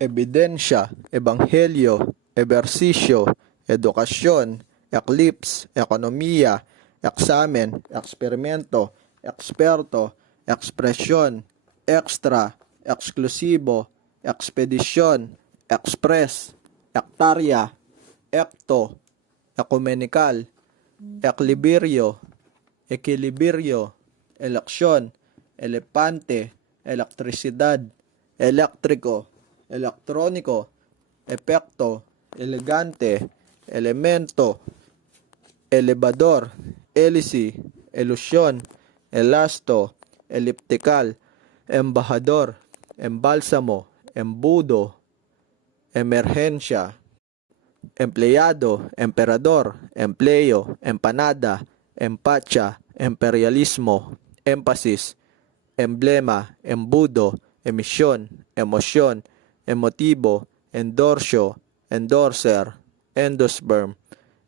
ebidensya, ebanghelyo, ebersisyo, edukasyon, eclipse, ekonomiya, eksamen, eksperimento, eksperto, ekspresyon, extra, eksklusibo, ekspedisyon, express, ektarya, ekto, ekumenikal, eklibiryo, ekilibiryo, eleksyon, elepante, elektrisidad, elektriko, elektroniko, epekto, elegante, elemento, elevador, elisi, elusyon, elasto, eliptikal, embahador, embalsamo, embudo, emerhensya, empleyado, emperador, empleyo, empanada, empacha, imperialismo, emphasis, emblema, embudo, emisyon, emosyon, emotibo, endorsyo, endorser, endosperm,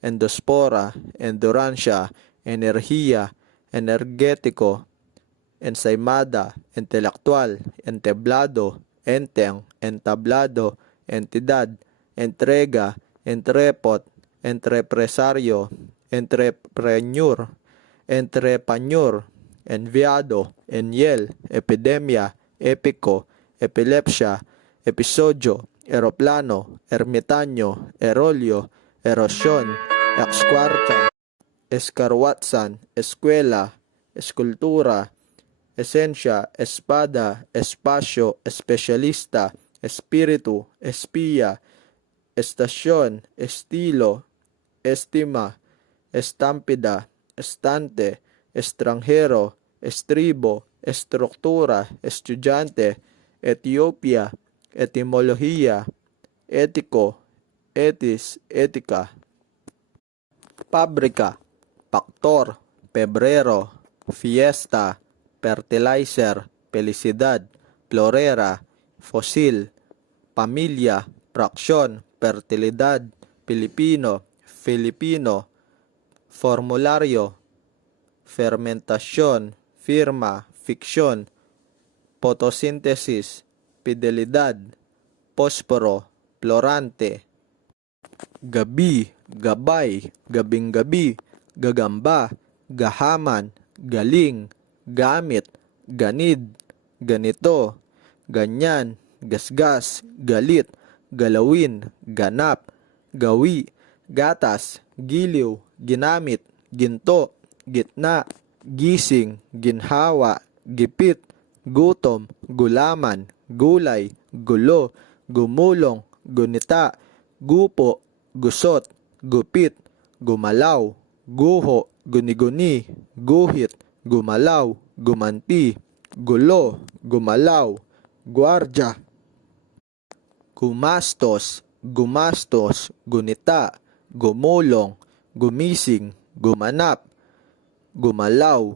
endospora, enduransya, enerhiya, energetiko, ensaymada, intelektual, entablado, enteng, entablado, entidad, entrega, entrepot, entrepresaryo, entrepreneur, entrepanyur, enviado, enyel, epidemya, epiko, epilepsya, episodyo, eroplano, ermitanyo, erolyo, erosyon, ekskwarta, eskarwatsan, eskwela, eskultura, esensya, espada, espasyo, espesyalista, espiritu, espiya, estasyon, estilo, estima, estampida, estante, estranghero, estribo, estruktura, estudyante, Ethiopia, etimolohiya, etiko, etis, etika, pabrika, paktor, pebrero, fiesta, fertilizer, felicidad, florera, fosil, pamilya, fraksyon, fertilidad, Pilipino, Filipino, formularyo, fermentasyon, firma, fiksyon, photosynthesis, fidelidad, posporo, florante, gabi, gabay, gabing-gabi, gagamba, gahaman, galing, gamit, ganid, ganito, ganyan, gasgas, galit, galawin, ganap, gawi, gatas, giliw, ginamit, ginto, gitna, gising, ginhawa, gipit, gutom, gulaman, gulay, gulo, gumulong, gunita, gupo, gusot, gupit, gumalaw, guho, guni-guni, guhit, gumalaw, gumanti, gulo, gumalaw, gwardya, gumastos, gumastos, gunita, gumulong, gumising, gumanap, gumalaw,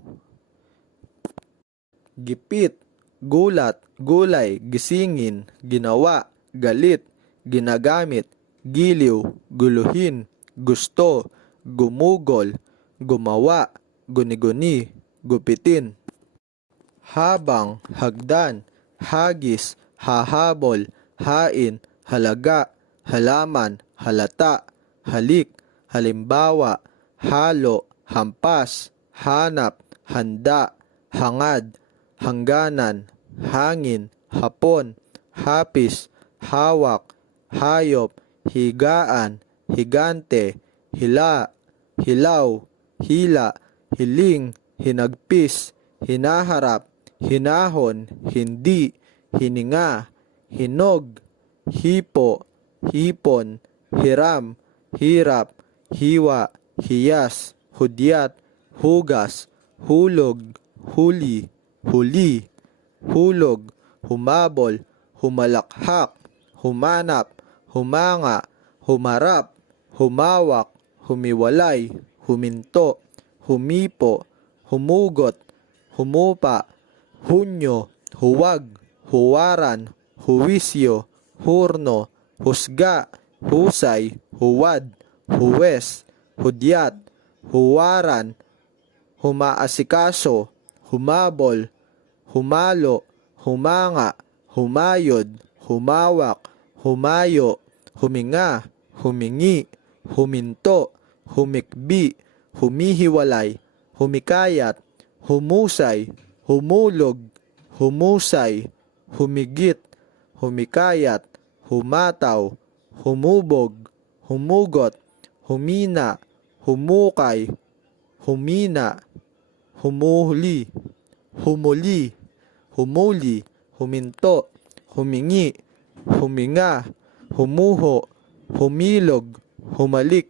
gipit, gulat, gulay, gisingin, ginawa, galit, ginagamit, giliw, guluhin, gusto, gumugol, gumawa, guni-guni, gupitin, habang, hagdan, hagis, hahabol, hain, halaga, halaman, halata, halik, halimbawa, halo, hampas, hanap, handa, hangad, hangganan, hangin, hapon, hapis, hawak, hayop, higaan, higante, hila, hilaw, hila, hiling, hinagpis, hinaharap, hinahon, hindi, hininga, hinog, hipo, hipon, hiram, hirap, hiwa, hiyas, hudyat, hugas, hulog, huli, huli, hulog, humabol, humalakhak, humanap, humanga, humarap, humawak, humiwalay, huminto, humipo, humugot, humupa, hunyo, huwag, huwaran, huwisyo, hurno, husga, husay, huwad, huwes, hudyat, huwaran, humaasikaso, humabol, humalo, humanga, humayod, humawak, humayo, huminga, humingi, huminto, humikbi, humihiwalay, humikayat, humusay, humulog, humusay, humigit, humikayat, humataw, humubog, humugot, humina, humukay, humina, humuhuli, humuli, humuli, huminto, humingi, huminga, humuho, humilog, humalik,